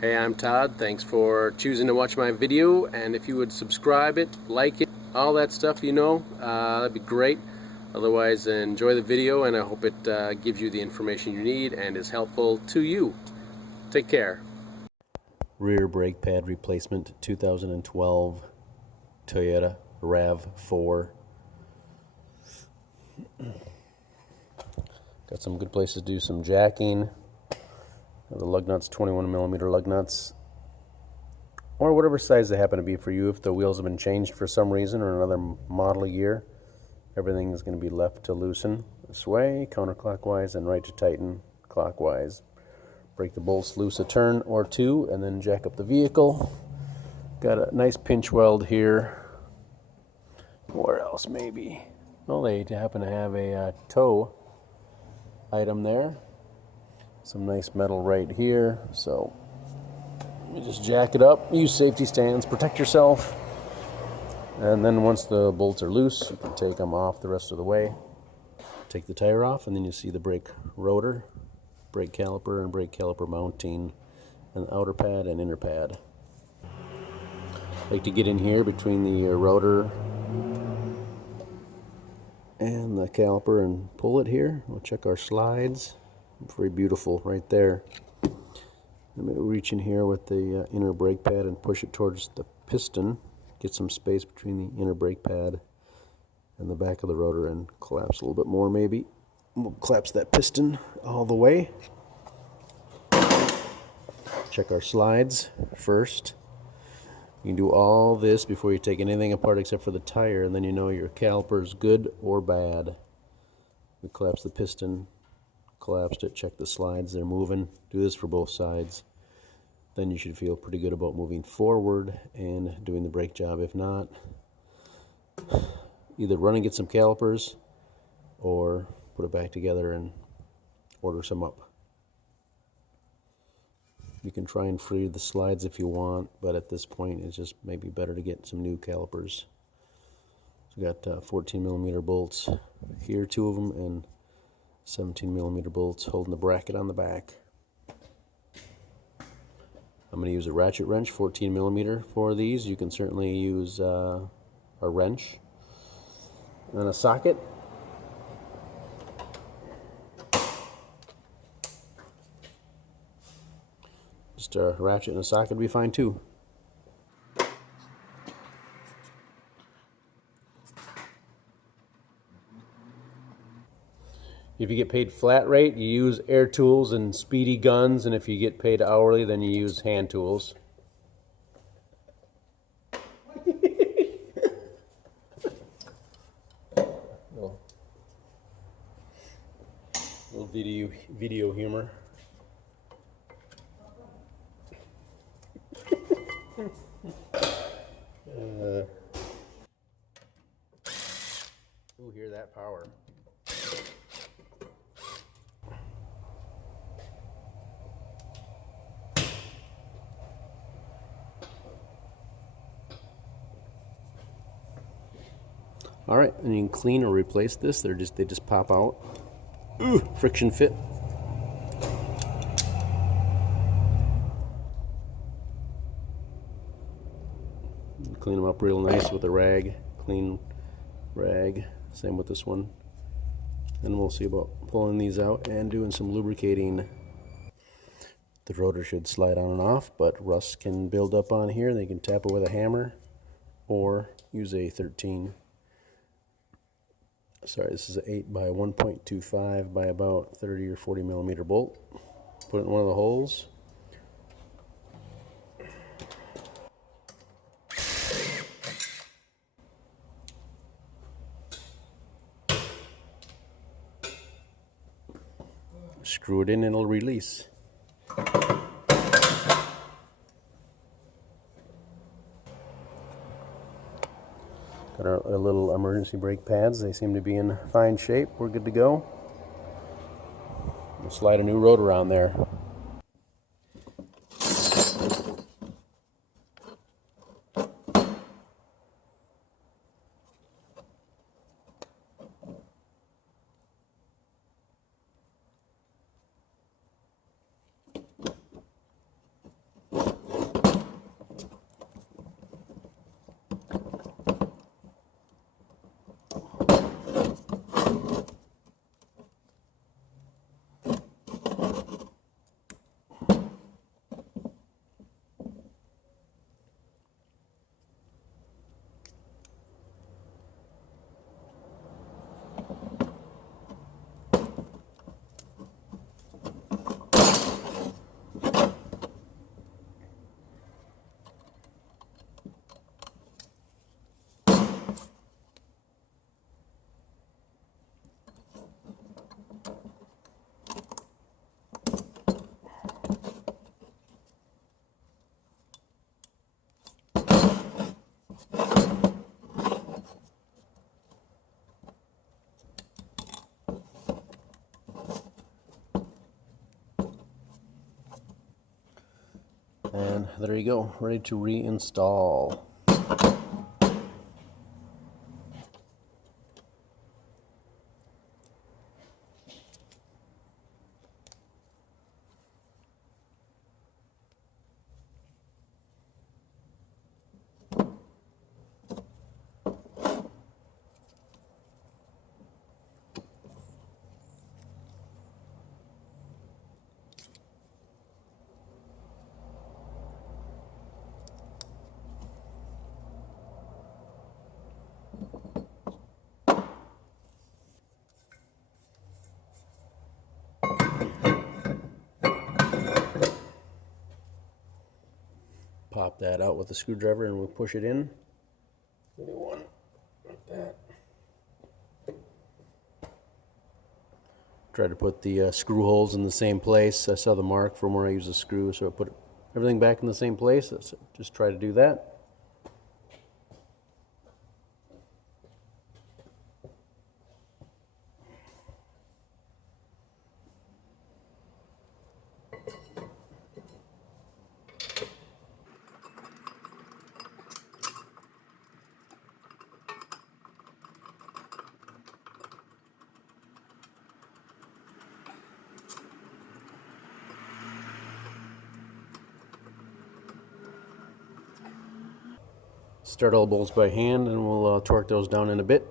Hey, I'm Todd. Thanks for choosing to watch my video, and if you would subscribe it, like it, all that stuff, that'd be great. Otherwise, enjoy the video, and I hope it gives you the information you need and is helpful to you. Take care. Rear brake pad replacement, 2012 Toyota RAV4. Got some good places to do some jacking. The lug nuts, 21mm lug nuts, or whatever size they happen to be for you. If the wheels have been changed for some reason or another model year, everything is going to be left to loosen this way, counterclockwise, and right to tighten clockwise. Break the bolts loose a turn or two, and then jack up the vehicle. Got a nice pinch weld here. Where else maybe? Well, they happen to have a toe item there. Some nice metal right here, so you just jack it up, use safety stands, protect yourself, and then once the bolts are loose, you can take them off the rest of the way. Take the tire off, and then you see the brake rotor, brake caliper, and brake caliper mounting, and the outer pad and inner pad. Like to get in here between the rotor and the caliper and pull it here. We'll check our slides. Very beautiful right there. I'm going to reach in here with the inner brake pad and push it towards the piston. Get some space between the inner brake pad and the back of the rotor and collapse a little bit more maybe. We'll collapse that piston all the way. Check our slides first. You can do all this before you take anything apart except for the tire, and then you know your caliper is good or bad. We collapse the piston. Collapsed it, check the slides, they're moving. Do this for both sides. Then you should feel pretty good about moving forward and doing the brake job. If not, either run and get some calipers or put it back together and order some up. You can try and free the slides if you want, but at this point it's just maybe better to get some new calipers. So we got 14mm bolts here, 2 of them, and 17mm bolts holding the bracket on the back. I'm going to use a ratchet wrench, 14mm for these. You can certainly use a wrench and a socket. Just a ratchet and a socket would be fine too. If you get paid flat rate, you use air tools and speedy guns, and if you get paid hourly, then you use hand tools. little video humor. Ooh, hear that power. All right, and you can clean or replace this. They just pop out. Ooh, friction fit. Clean them up real nice with a rag, clean rag. Same with this one. And we'll see about pulling these out and doing some lubricating. The rotor should slide on and off, but rust can build up on here. They can tap it with a hammer or use a 13. Sorry, this is an 8 by 1.25 by about 30 or 40mm bolt. Put it in one of the holes. Screw it in and it'll release. Got our little emergency brake pads. They seem to be in fine shape. We're good to go. We'll slide a new rotor on there. And there you go, ready to reinstall. Pop that out with a screwdriver and we'll push it in. Give me one like that. Try to put the screw holes in the same place. I saw the mark from where I use a screw, so I put everything back in the same place. So just try to do that. Start all bolts by hand, and we'll torque those down in a bit.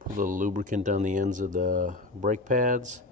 Put a little lubricant on the ends of the brake pads.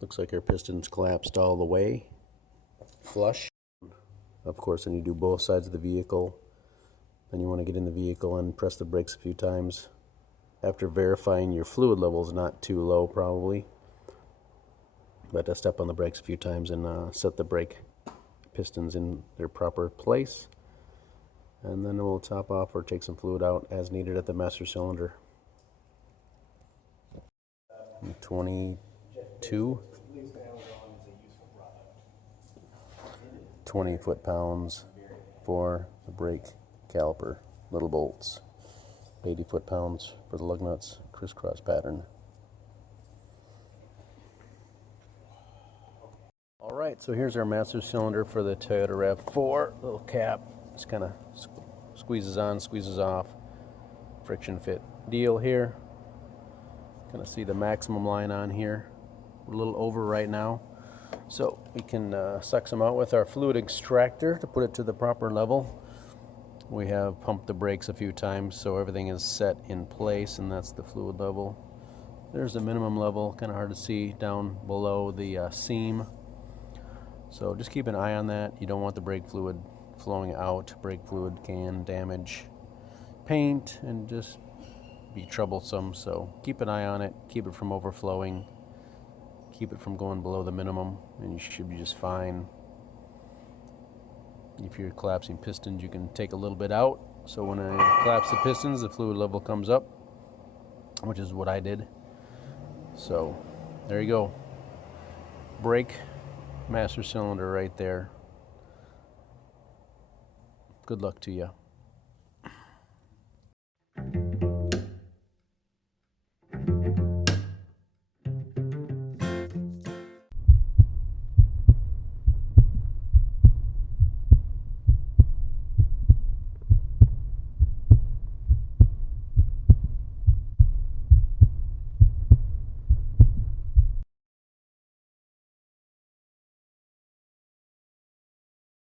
Looks like our piston's collapsed all the way, flush. Of course, then you do both sides of the vehicle. Then you want to get in the vehicle and press the brakes a few times. After verifying your fluid level is not too low, probably. But step on the brakes a few times and set the brake pistons in their proper place. And then we'll top off or take some fluid out as needed at the master cylinder. 22. 20 foot-pounds for the brake caliper, little bolts. 80 foot-pounds for the lug nuts, crisscross pattern. Alright, so here's our master cylinder for the Toyota RAV4. Little cap, just kind of squeezes on, squeezes off. Friction fit deal here. Kind of see the maximum line on here. We're a little over right now. So we can suck some out with our fluid extractor to put it to the proper level. We have pumped the brakes a few times so everything is set in place, and that's the fluid level. There's the minimum level, kind of hard to see down below the seam. So just keep an eye on that. You don't want the brake fluid flowing out. Brake fluid can damage paint and just be troublesome. So keep an eye on it, keep it from overflowing. Keep it from going below the minimum, and you should be just fine. If you're collapsing pistons, you can take a little bit out. So when I collapse the pistons, the fluid level comes up, which is what I did. So there you go. Brake master cylinder right there. Good luck to you.